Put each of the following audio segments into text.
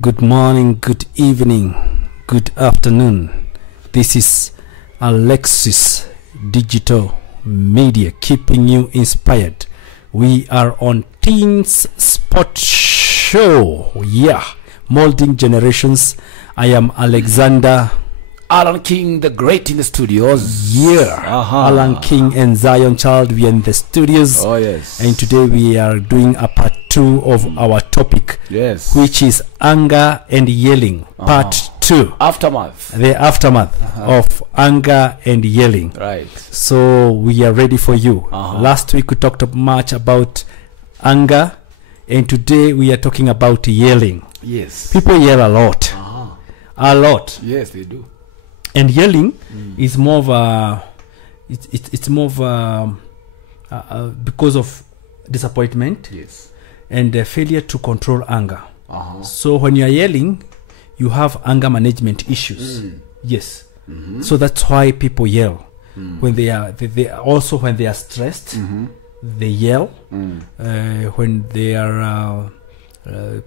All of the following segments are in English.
Good morning, good evening, good afternoon. This is Alexis Digital Media, keeping you inspired. We are on Teens Sport Show. Yeah, molding generations. I am Alexander Allan King, the great in the studios. Yeah, Allan King and Zion Child. We are in the studios. Oh yes. And today we are doing a part 2 of our topic. Yes. Which is anger and yelling. Part 2. Aftermath. The aftermath of anger and yelling. Right. So we are ready for you. Last week we talked much about anger, and today we are talking about yelling. Yes. People yell a lot. A lot. Yes, they do. And yelling is more of a, it's more of a, because of disappointment. Yes. And failure to control anger. So when you are yelling, you have anger management issues. Yes. So that's why people yell. When they are, they also when they are stressed, they yell. When they are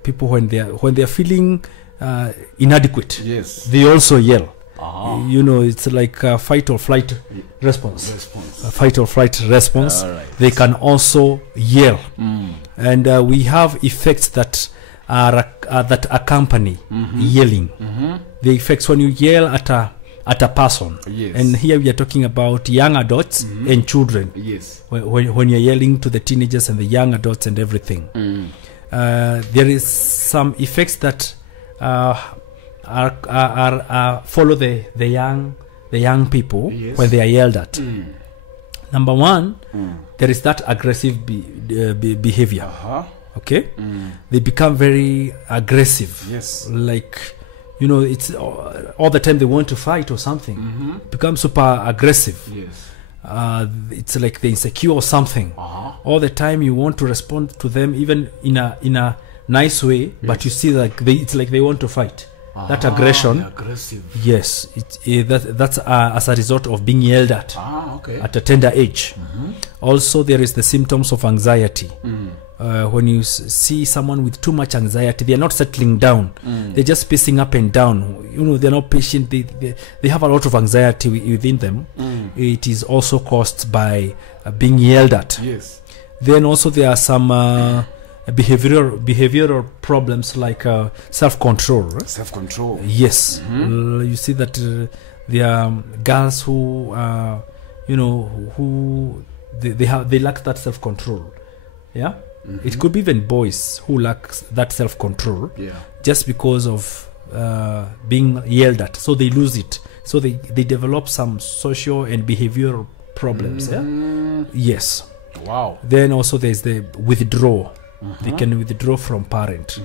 people when they are feeling inadequate, yes, they also yell. You know, it's like a fight or flight response. A fight or flight response. They can also yell, and we have effects that are that accompany yelling. The effects when you yell at a person. Yes. And here we are talking about young adults and children. Yes. When you're yelling to the teenagers and the young adults and everything, there is some effects that follow the young people. Yes. When they are yelled at. Number one, there is that aggressive behavior. Okay, they become very aggressive. Yes, like, you know, it's all the time they want to fight or something. Become super aggressive. Yes, it's like they're insecure or something. All the time you want to respond to them, even in a nice way, but you see like it's like they want to fight. That aggression, aggressive. Yes, that's as a result of being yelled at at a tender age. Also, there is the symptoms of anxiety. When you see someone with too much anxiety, they are not settling down. They're just pacing up and down. You know, they're not patient. They have a lot of anxiety within them. It is also caused by being yelled at. Yes. Then also there are some behavioral problems like self-control. Self-control. Yes. You see that there are girls who you know, who they lack that self-control. Yeah. It could be even boys who lack that self-control. Yeah. Just because of being yelled at, so they lose it. So they develop some social and behavioral problems. Yeah. Yes. Wow. Then also there's the withdrawal. They can withdraw from parent.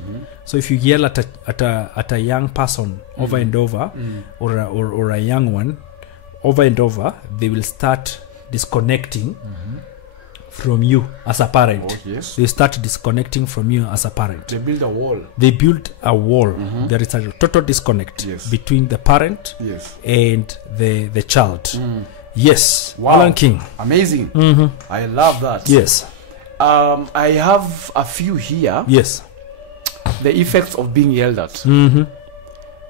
So if you yell at a young person over and over, or a young one over and over, they will start disconnecting from you as a parent. Yes. They start disconnecting from you as a parent. They build a wall. They build a wall. There is a total disconnect between the parent and the child. Yes. Wow. Allan King. Amazing. I love that. Yes. I have a few here. Yes. The effects of being yelled at.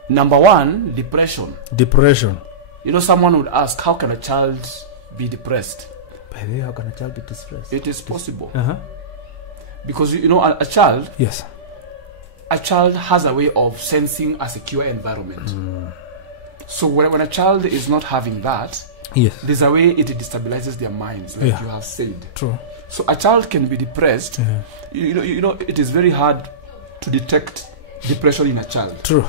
Number one, depression. Depression. You know, someone would ask, how can a child be depressed? By the way, how can a child be depressed? It is possible. Because, you know, a child. Yes. A child has a way of sensing a secure environment. So when a child is not having that, there's a way it destabilizes their minds, like you have said. True. So a child can be depressed. You know, it is very hard to detect depression in a child. True.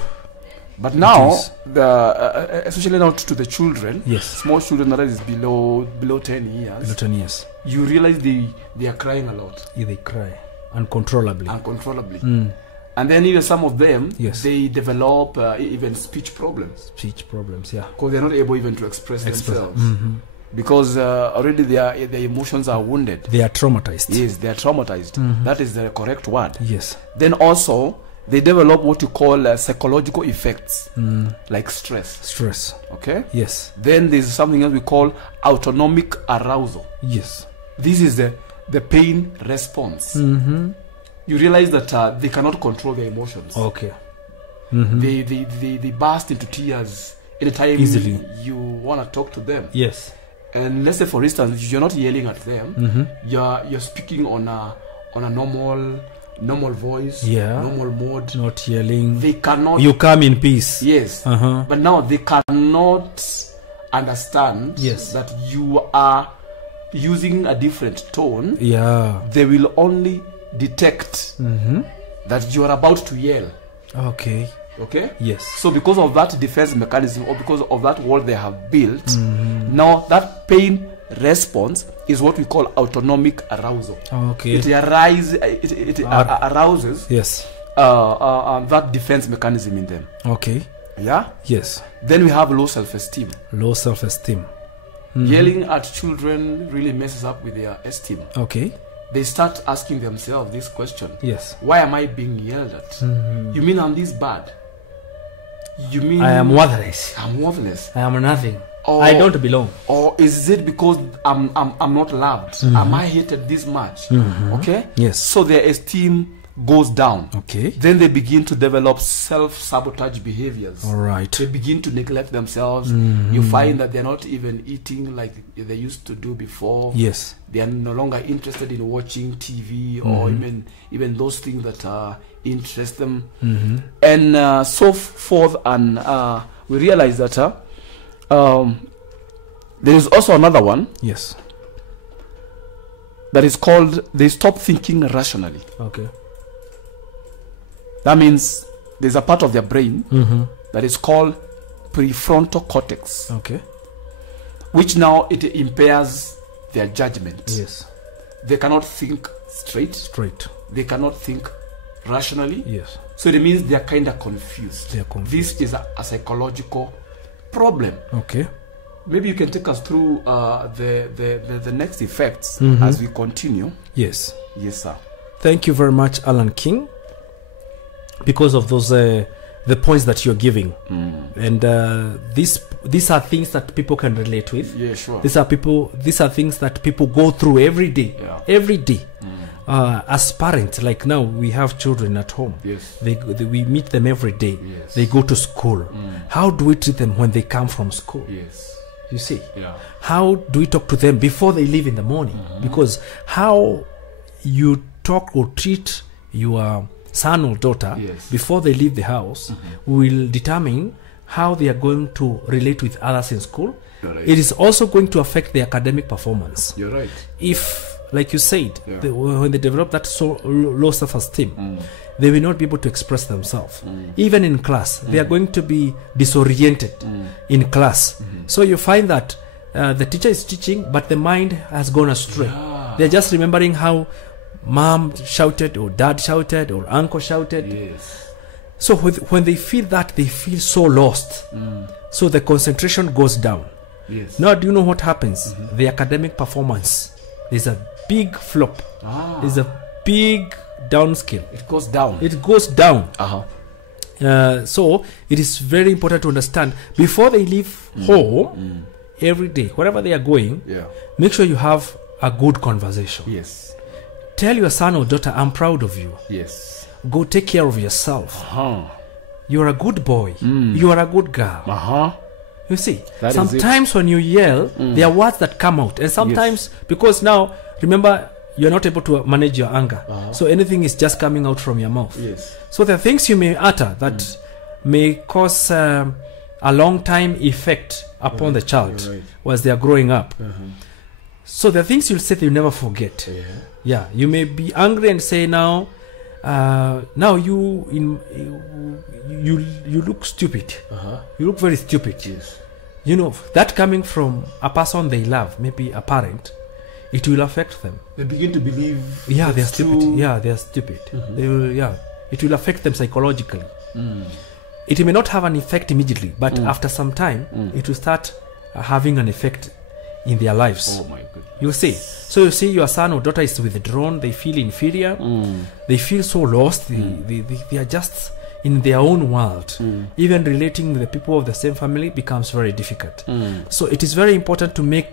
But now, especially now to the children, small children that is below 10 years. Below 10 years. You realize they are crying a lot. Yeah, they cry uncontrollably. And then even some of them, they develop even speech problems. Speech problems, yeah. Because they're not able even to express themselves. Because already their emotions are wounded. They are traumatized. Yes, they are traumatized. That is the correct word. Yes. Then also, they develop what you call psychological effects, like stress. Stress. Okay? Yes. Then there's something else we call autonomic arousal. Yes. This is the pain response. You realize that they cannot control their emotions. Okay. They burst into tears anytime easily you want to talk to them. Yes. And let's say, for instance, you're not yelling at them. You're speaking on a normal voice, normal mode. Not yelling. They cannot. You come in peace. Yes. But now they cannot understand that you are using a different tone. Yeah. They will only detect that you are about to yell. Okay. Yes. So because of that defense mechanism, or because of that wall they have built, now that pain response is what we call autonomic arousal. Okay. It arouses that defense mechanism in them. Okay. Yeah. Yes. Then we have low self-esteem. Low self-esteem. Yelling at children really messes up with their esteem. Okay. They start asking themselves this question. Yes. Why am I being yelled at? You mean I'm this bad? You mean I am worthless? I'm worthless. I am nothing. Or, I don't belong. Or is it because I'm not loved? Am I hated this much? Okay. Yes. So their esteem goes down. Okay. Then they begin to develop self-sabotage behaviors. All right. They begin to neglect themselves. You find that they're not even eating like they used to do before. Yes. They are no longer interested in watching TV or even those things that interest them, and so forth. And we realize that there is also another one. Yes. That is called they stop thinking rationally. Okay. That means there's a part of their brain that is called prefrontal cortex. Okay. Which now it impairs their judgment. Yes. They cannot think straight. They cannot think rationally. Yes. So it means they are kind of confused. They are confused. This is a psychological problem. Okay. Maybe you can take us through the next effects as we continue. Yes. Yes, sir. Thank you very much, Alan King, because of those the points that you're giving, and these are things that people can relate with. Yeah, sure. These are things that people go through every day. Yeah. Every day. As parents, like now we have children at home. Yes. We meet them every day. Yes. They go to school. How do we treat them when they come from school? Yes. You see? Yeah. How do we talk to them before they leave in the morning? Because how you talk or treat your son or daughter before they leave the house will determine how they are going to relate with others in school. Right. It is also going to affect their academic performance. You're right. If, like you said, when they develop that low self-esteem, they will not be able to express themselves. Even in class, they are going to be disoriented in class. So you find that the teacher is teaching, but the mind has gone astray. Yeah. They're just remembering how mom shouted or dad shouted or uncle shouted. Yes. So when they feel that, they feel so lost. So the concentration goes down. Yes. Now do you know what happens? The academic performance, there's a big flop. There's a big downscale. It goes down. It goes down. So it is very important to understand before they leave home every day, wherever they are going, make sure you have a good conversation. Yes. Tell your son or daughter, I'm proud of you. Yes. Go take care of yourself. You're a good boy. You are a good girl. You see, that sometimes when you yell, there are words that come out. And sometimes, because now, remember, you're not able to manage your anger. So anything is just coming out from your mouth. Yes. So there are things you may utter that may cause a long time effect upon the child as they are growing up. So there are things you'll say that you'll never forget. Yeah, you may be angry and say now you look stupid. You look very stupid. Yes. You know, that coming from a person they love, maybe a parent, it will affect them. They begin to believe they're stupid. They're stupid. They will, it will affect them psychologically. It may not have an effect immediately, but after some time it will start having an effect in their lives. Oh my goodness. You see. So you see your son or daughter is withdrawn, they feel inferior, they feel so lost, they are just in their own world. Even relating with the people of the same family becomes very difficult. So it is very important to make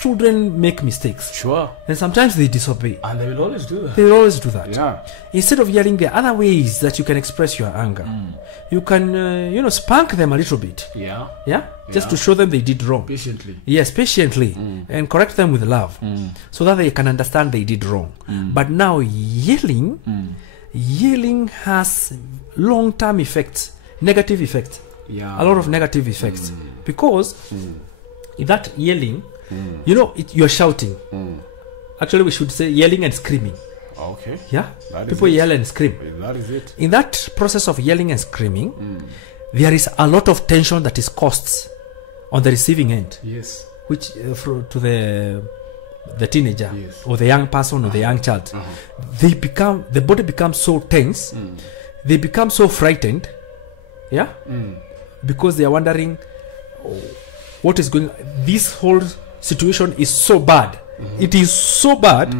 children make mistakes. Sure. And sometimes they disobey. And they will always do that. They will always do that. Yeah. Instead of yelling, there are other ways that you can express your anger. You can, spank them a little bit. Yeah. Yeah? Just to show them they did wrong. Patiently. Yes, patiently. And correct them with love. So that they can understand they did wrong. But now yelling has long-term effects, negative effects. Yeah. A lot of negative effects. Because that yelling, you're shouting. Actually, we should say yelling and screaming. Okay. Yeah? People yell and scream. That is it. In that process of yelling and screaming, there is a lot of tension that is caused on the receiving end. Yes. Which to the teenager, yes, or the young person, or the young child, the body becomes so tense, they become so frightened, yeah, because they are wondering what is going. This whole situation is so bad. It is so bad.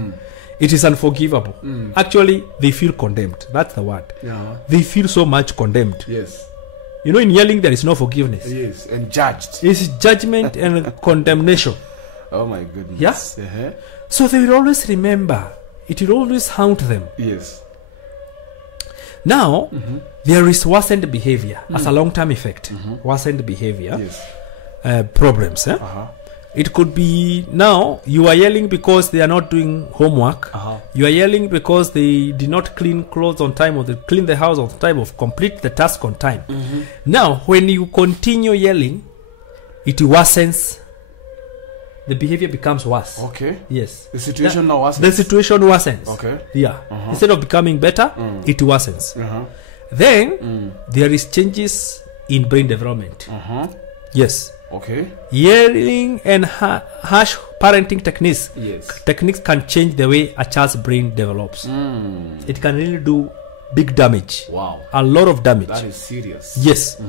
It is unforgivable. Actually, they feel condemned. That's the word. Yeah. They feel so much condemned. Yes. In yelling there is no forgiveness. Yes, and judged. It's judgment and condemnation. Oh my goodness. Yeah. So they will always remember. It will always haunt them. Yes. Now, there is worsened behavior as a long-term effect. Worsened behavior. Yes. Problems. It could be now you are yelling because they are not doing homework. You are yelling because they did not clean clothes on time, or they clean the house on time, or complete the task on time. Now, when you continue yelling, it worsens. The behavior becomes worse. Okay. Yes. The situation now worsens. The situation worsens. Okay. Yeah. Instead of becoming better, it worsens. Then there is changes in brain development. Yes. Okay. Yelling and harsh parenting techniques. Yes. Techniques can change the way a child's brain develops. It can really do big damage. Wow. A lot of damage. That is serious. Yes.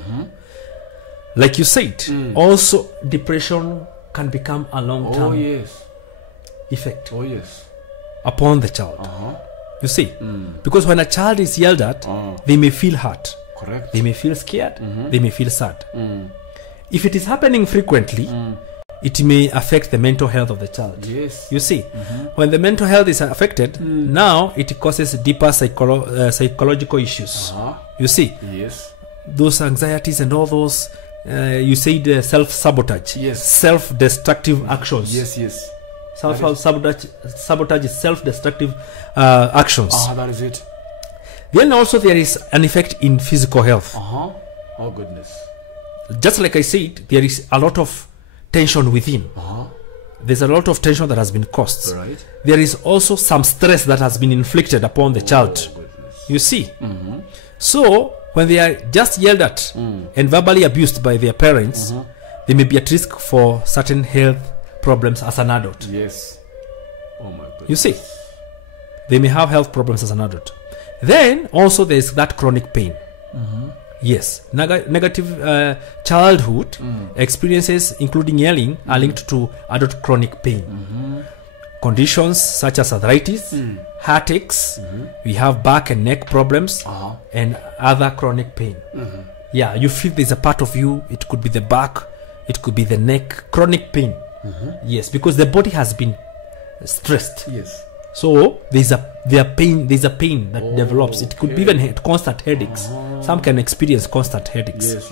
Like you said, also depression can become a long-term effect. Oh yes. Upon the child. You see, because when a child is yelled at, they may feel hurt. Correct. They may feel scared. They may feel sad. If it is happening frequently, it may affect the mental health of the child. Yes. You see, when the mental health is affected, now it causes deeper psychological issues. You see, yes, those anxieties and all those, you said self-sabotage. Yes. Self-destructive actions. Yes, yes. Sabotage is self-destructive actions. That is it. Then also there is an effect in physical health. Oh goodness. Just like I said, there is a lot of tension within. There's a lot of tension that has been caused. Right. There is also some stress that has been inflicted upon the child. Goodness. You see. So when they are just yelled at and verbally abused by their parents, they may be at risk for certain health problems as an adult. Yes. Oh my goodness. You see, they may have health problems as an adult. Then also there is that chronic pain. Yes, negative childhood experiences, including yelling, are linked to adult chronic pain. Conditions such as arthritis, heartaches, we have back and neck problems, and other chronic pain. Yeah, you feel there's a part of you, it could be the back, it could be the neck, chronic pain. Yes, because the body has been stressed. Yes. So there's a pain that develops. It could be even constant headaches. Some can experience constant headaches. Yes.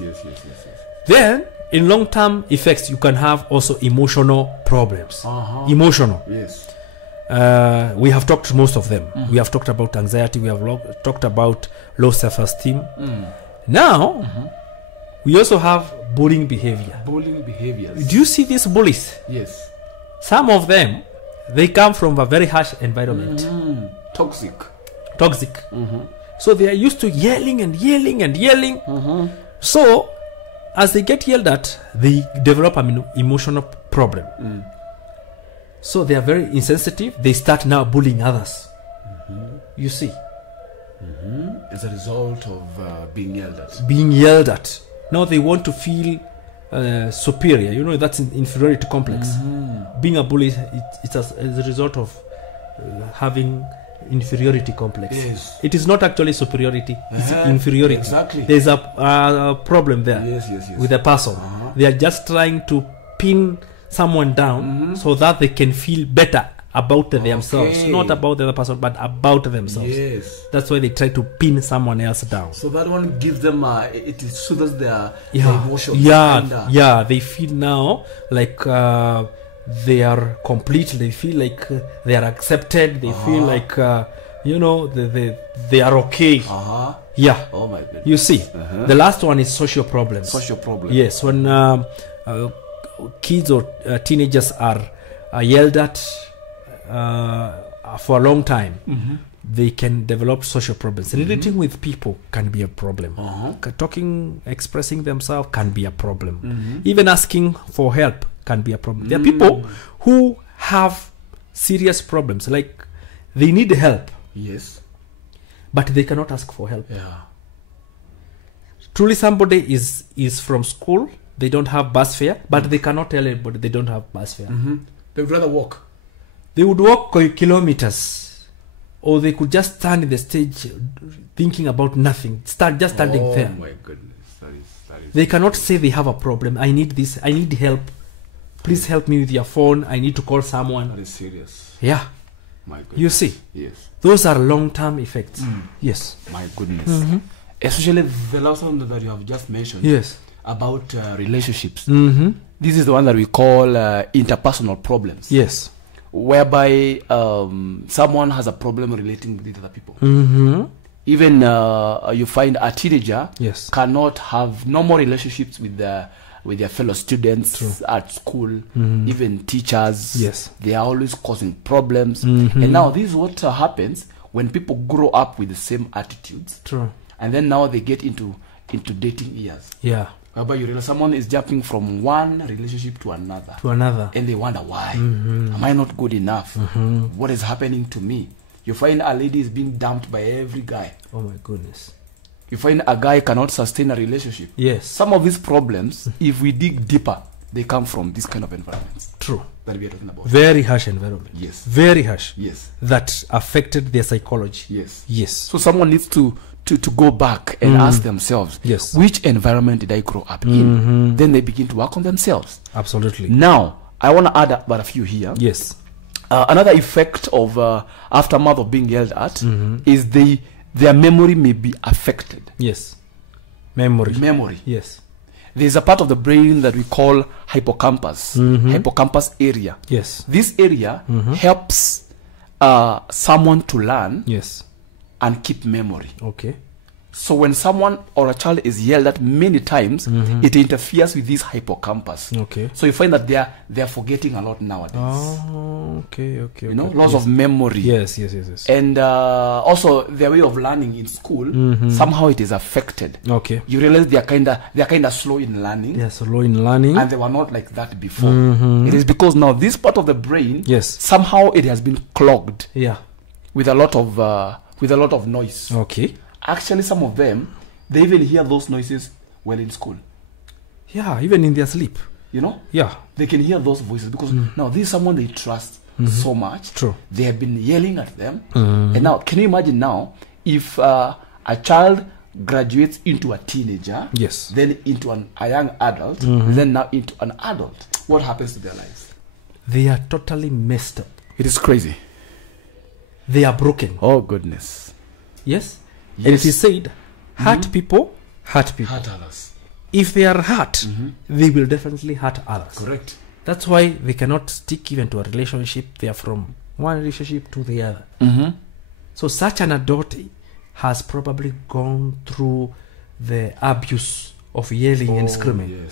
Then in long-term effects, you can have also emotional problems. Emotional. Yes. We have talked most of them. We have talked about anxiety. We have talked about low self-esteem. Now we also have bullying behavior. Bullying behaviors. Do you see these bullies? Yes. Some of them, they come from a very harsh environment. Toxic. So they are used to yelling and yelling and yelling. So as they get yelled at, they develop an emotional problem. So they are very insensitive. They start now bullying others. You see. As a result of being yelled at. Now they want to feel superior. That's an inferiority complex. Being a bully, it's as a result of having inferiority complex. Yes. It is not actually superiority, it's inferiority. Exactly. There's a problem there with the person. They are just trying to pin someone down so that they can feel better about themselves, not about the other person, but about themselves. Yes, that's why they try to pin someone else down. So that one gives them it soothes their emotions. Yeah, they feel now like they are complete. They feel like they are accepted. They feel like they are okay. Yeah. Oh my goodness. You see, the last one is social problems. Social problems. Yes, when kids or teenagers are yelled at for a long time, they can develop social problems. Relating with people can be a problem. Talking, expressing themselves can be a problem. Even asking for help can be a problem. There are people who have serious problems, like they need help. Yes. But they cannot ask for help. Yeah. Truly, somebody is from school. They don't have bus fare, but they cannot tell anybody they don't have bus fare. They would rather walk. They would walk kilometers, or they could just stand in the stage thinking about nothing. Just standing there. Oh my goodness, that is. They cannot say they have a problem. I need this. I need help. Please help me with your phone. I need to call someone. That is serious. Yeah. My goodness. You see. Yes. Those are long-term effects. Yes. My goodness. Especially the last one that you have just mentioned. Yes. About relationships. This is the one that we call interpersonal problems. Yes. Whereby someone has a problem relating with other people. Even you find a teenager cannot have normal relationships with their fellow students at school, even teachers. Yes. They are always causing problems. And now this is what happens when people grow up with the same attitudes. True. And then now they get into dating years. Yeah. Whereby you realize someone is jumping from one relationship to another. And they wonder why. Am I not good enough? What is happening to me? You find a lady is being dumped by every guy. Oh my goodness. You find a guy cannot sustain a relationship. Yes. Some of these problems, if we dig deeper, they come from this kind of environments. True. That we are talking about. Very harsh environment. Yes. Very harsh. Yes. That affected their psychology. Yes. Yes. So someone needs to go back and ask themselves, which environment did I grow up in? Then they begin to work on themselves. Absolutely. Now, I want to add about a few here. Yes. Another effect of aftermath of being yelled at is their memory may be affected. Yes. Memory. Yes. There's a part of the brain that we call hippocampus. Hippocampus area. Yes. This area helps someone to learn. Yes. And keep memory. Okay. So when someone or a child is yelled at many times, it interferes with this hippocampus. Okay. So you find that they are forgetting a lot nowadays. Oh, okay. You know, loss of memory. Yes. And also their way of learning in school, somehow it is affected. Okay. You realize they are kinda slow in learning. Yes, slow in learning. And they were not like that before. It is because now this part of the brain, somehow it has been clogged. Yeah. With a lot of noise. Okay. Actually, some of them, they even hear those noises while in school. Yeah, even in their sleep. You know? Yeah. They can hear those voices because now this is someone they trust so much. True. They have been yelling at them. And now, can you imagine now, if a child graduates into a teenager, then into a young adult, then now into an adult, what happens to their lives? They are totally messed up. It is crazy. They are broken. Oh, goodness. Yes? And if you said, hurt people. Hurt others. If they are hurt, they will definitely hurt others. Correct. That's why they cannot stick even to a relationship. They are from one relationship to the other. So such an adult has probably gone through the abuse of yelling and screaming.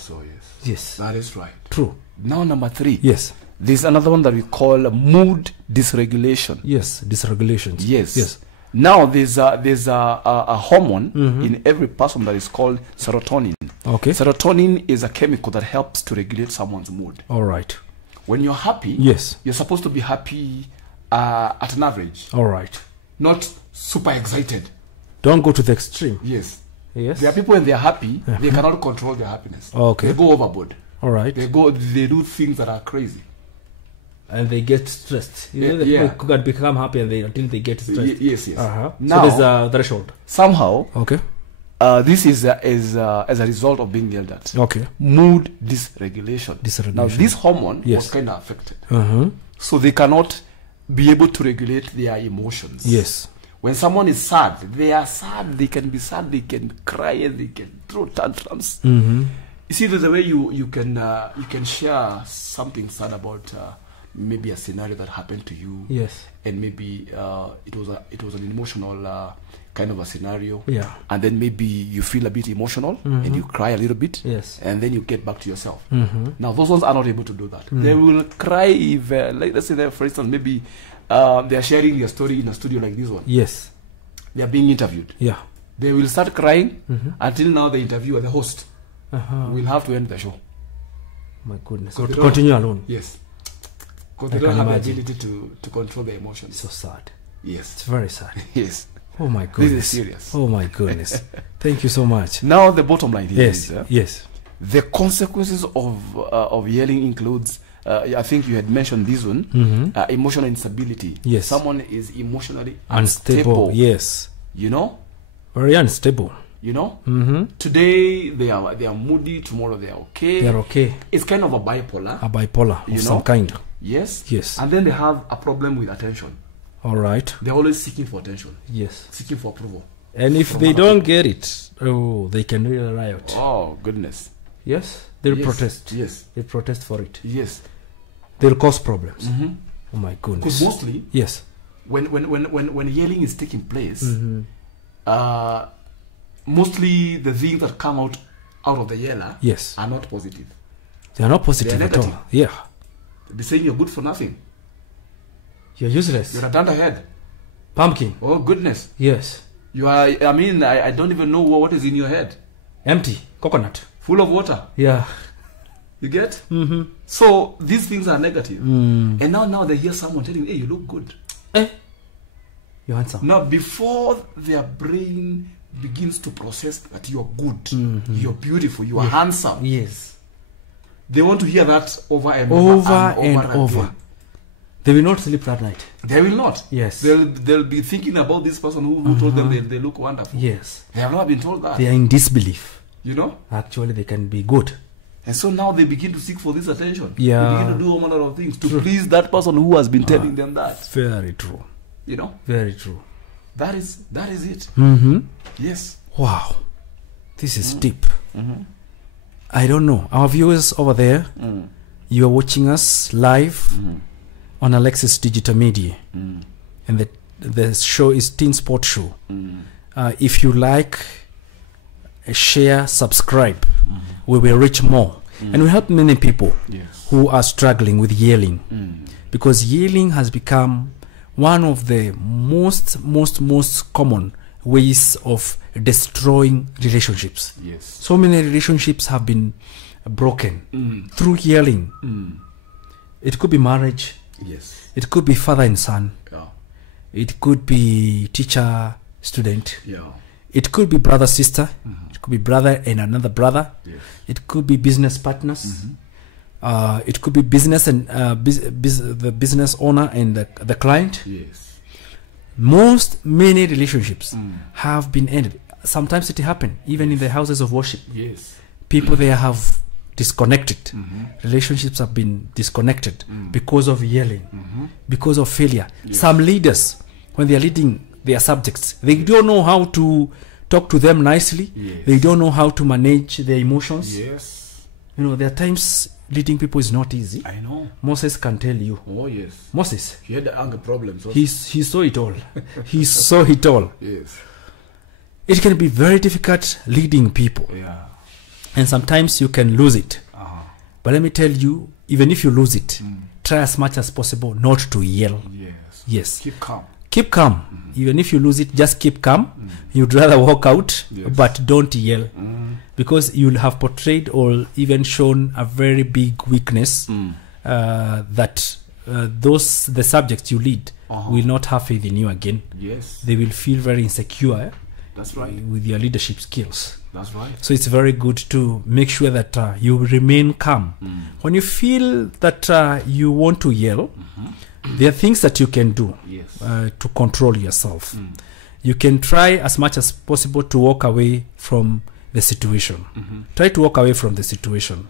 Yes. That is right. True. Now number 3. Yes. There's another one that we call mood dysregulation. Yes, dysregulation. Yes. Now there's a hormone in every person that is called serotonin. Okay. Serotonin is a chemical that helps to regulate someone's mood. All right. When you're happy, you're supposed to be happy at an average. All right. Not super excited. Don't go to the extreme. Yes. There are people when they are happy, they cannot control their happiness. Okay. They go overboard. All right. They do things that are crazy. And they get stressed. You know, the people can become happy until they get stressed. Yes. Now, so there's a threshold. Somehow, this is as a result of being yelled at. Okay. Mood dysregulation. Now, this hormone was kind of affected. So they cannot be able to regulate their emotions. Yes. When someone is sad, they are sad. They can be sad. They can cry. And they can throw tantrums. You see, there's a way you can share something sad about maybe a scenario that happened to you. Yes. And maybe it was an emotional kind of a scenario. Yeah. And then maybe you feel a bit emotional and you cry a little bit. Yes. And then you get back to yourself. Now those ones are not able to do that. They will cry if, like, let's say, for instance, maybe they are sharing their story in a studio like this one. Yes. They are being interviewed. Yeah. They will start crying until now the interviewer, the host, will have to end the show. My goodness. To continue alone. Yes. Because they don't have the ability to control their emotions. So sad. Yes. It's very sad. Yes. Oh my goodness. This is serious. Oh my goodness. Thank you so much. Now the bottom line here is yes. The consequences of yelling includes I think you had mentioned this one, emotional instability. Yes. Someone is emotionally unstable. Yes. You know? Very unstable. You know? Today they are moody, tomorrow they are okay. They are okay. It's kind of a bipolar. A bipolar of some kind. Yes. Yes. And then they have a problem with attention. All right. They're always seeking for attention. Yes. Seeking for approval. And if they don't get it, oh, they can really riot. Oh, goodness. Yes. They'll protest. Yes. They'll protest for it. Yes. They'll cause problems. Oh my goodness. Because mostly, yes, when yelling is taking place, mostly the things that come out of the yeller are not positive. They are not positive at all. Yeah. They're saying you're good for nothing. You're useless. You're a dunderhead. Pumpkin. Oh, goodness. Yes. You are, I mean, I don't even know what is in your head. Empty. Coconut. Full of water. Yeah. You get? So these things are negative. And now they hear someone telling you, hey, you look good. You're handsome. Now, before their brain begins to process that you're good, you're beautiful, you are handsome. Yes. They want to hear that over and over. They will not sleep that night. They will not. Yes. They'll be thinking about this person who told them they look wonderful. Yes. They have not been told that. They are in disbelief. You know? Actually, they can be good. And so now they begin to seek for this attention. Yeah. They begin to do a lot of things to please that person who has been telling them that. Very true. You know? Very true. That is it. Yes. Wow. This is deep. I don't know. Our viewers over there, you are watching us live on Alexis Digital Media. And the show is Teen Sport Show. If you like, share, subscribe. We will reach more. And we help many people who are struggling with yelling. Because yelling has become one of the most common ways of destroying relationships. Yes. So many relationships have been broken through yelling. It could be marriage. Yes. It could be father and son. Yeah. It could be teacher, student. Yeah. It could be brother, sister. It could be brother and another brother. Yes. It could be business partners. It could be business and the business owner and the client. Yes. Many relationships have been ended. Sometimes it happens even in the houses of worship. Yes. People there have disconnected. Relationships have been disconnected because of yelling, because of failure. Yes. Some leaders, when they are leading their subjects, they don't know how to talk to them nicely. Yes. They don't know how to manage their emotions. Yes. You know, there are times leading people is not easy. I know. Moses can tell you. Oh, yes. Moses. He had anger problems. He saw it all. He saw it all. Yes. It can be very difficult leading people. Yeah. And sometimes you can lose it. But let me tell you, even if you lose it, try as much as possible not to yell. Yes. Yes. Keep calm. Keep calm. Even if you lose it, just keep calm. You'd rather walk out, but don't yell. Because you'll have portrayed or even shown a very big weakness that the subjects you lead will not have faith in you again. Yes. They will feel very insecure. That's right. With your leadership skills. That's right. So it's very good to make sure that you remain calm. When you feel that you want to yell, there are things that you can do to control yourself. you can try as much as possible to walk away from the situation. Try to walk away from the situation.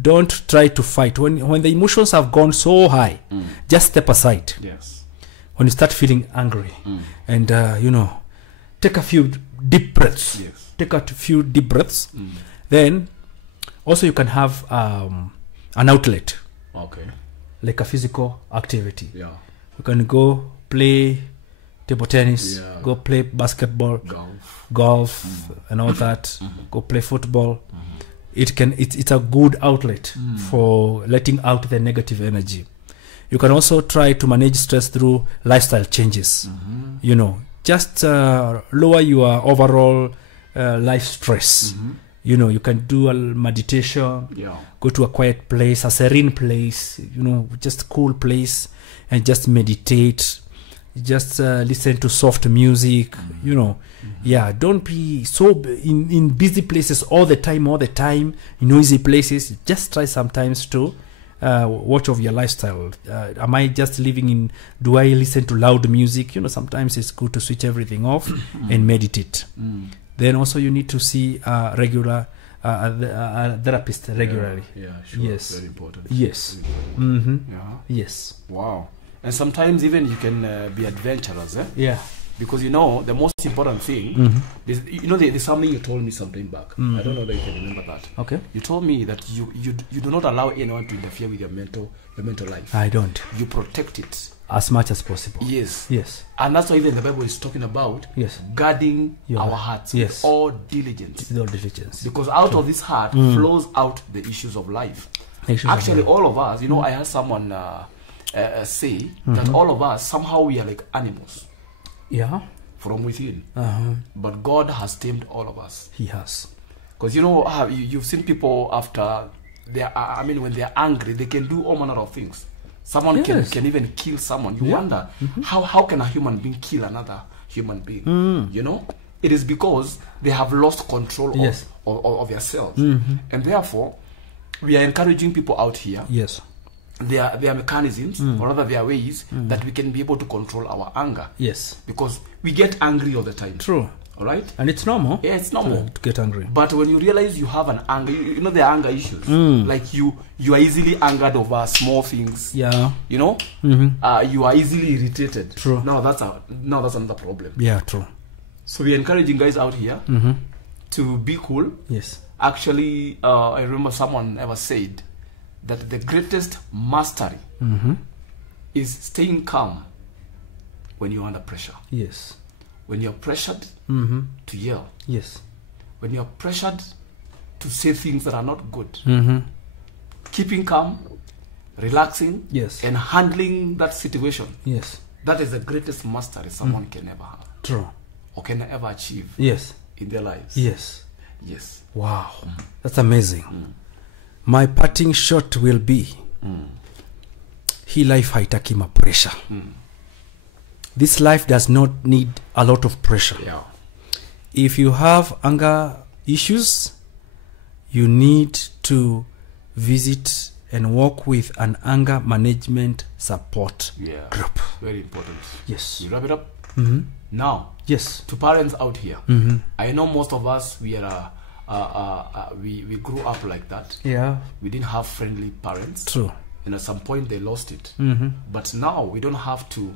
Don't try to fight. When the emotions have gone so high, just step aside. Yes. When you start feeling angry, and you know, take a few deep breaths. Yes. Take a few deep breaths. Then also you can have an outlet. Okay. Like a physical activity. Yeah. You can go play table tennis, go play basketball, golf, and all that. Go play football. It's a good outlet for letting out the negative energy. You can also try to manage stress through lifestyle changes. You know, just lower your overall life stress. You know, you can do a meditation, go to a quiet place, a serene place, you know, just cool place, and just meditate. Just listen to soft music, you know. Don't be so in busy places all the time, in noisy places. Just try sometimes to watch over your lifestyle. Am I just living in, do I listen to loud music? You know, sometimes it's good to switch everything off and meditate. Then also you need to see a regular therapist regularly. Sure. Yes. Very important. Yes. Very important. Yes. Wow. And sometimes even you can be adventurous, Yeah. Because you know the most important thing is, you know, there's something you told me sometime back. I don't know that you can remember that. Okay. You told me that you do not allow anyone to interfere with your mental life. I don't. You protect it As much as possible. Yes. Yes. And that's why even the Bible is talking about guarding our hearts with all diligence. With all diligence. Because out of this heart flows out the issues of life. Actually, all of us, you know, I heard someone say that all of us, somehow we are like animals. Yeah. From within. But God has tamed all of us. He has. Because you know, you've seen people after when they are angry, they can do all manner of things. Someone can even kill someone. You wonder, how can a human being kill another human being? You know? It is because they have lost control of themselves. And therefore, we are encouraging people out here. Yes. There are mechanisms, or rather there are ways that we can be able to control our anger. Yes. Because we get angry all the time. True. All right? And it's normal. Yeah, it's normal to get angry. But when you realize you have an anger, you know, there are anger issues. Like you are easily angered over small things. Yeah. You know? You are easily irritated. True. Now that's another problem. Yeah, true. So we're encouraging guys out here to be cool. Yes. Actually, I remember someone ever said that the greatest mastery is staying calm when you're under pressure. Yes. When you're pressured to yell. Yes. When you're pressured to say things that are not good. Keeping calm, relaxing, and handling that situation. Yes. That is the greatest mastery someone can ever have. True. Or can ever achieve. Yes. In their lives. Yes. Yes. Wow. That's amazing. My parting shot will be hii life haitaki ma pressure. This life does not need a lot of pressure. Yeah. If you have anger issues, you need to visit and work with an anger management support group. Very important. Yes. You wrap it up. Now, to parents out here, I know most of us, we are we grew up like that. Yeah. We didn't have friendly parents. True. And at some point they lost it. But now we don't have to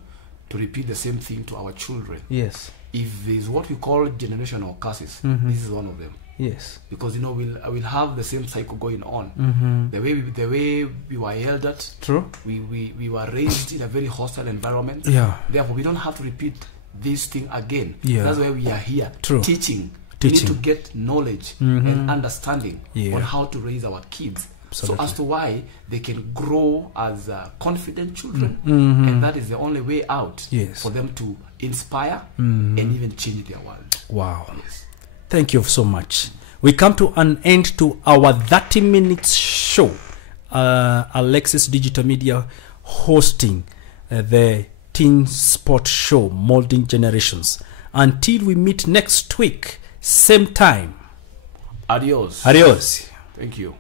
repeat the same thing to our children. Yes. If there's what we call generational curses, this is one of them. Yes. Because you know we'll have the same cycle going on. The way we were yelled at. True. We were raised in a very hostile environment. Yeah. Therefore we don't have to repeat this thing again. Yeah. That's why we are here. True. Teaching. We need to get knowledge and understanding on how to raise our kids. Absolutely. So as to why they can grow as confident children, and that is the only way out for them to inspire and even change their world. Wow. Yes. Thank you so much. We come to an end to our 30 minutes show. Alexis Digital Media hosting the Teen Sport Show, Molding Generations. Until we meet next week, same time. Adios. Adios. Thank you.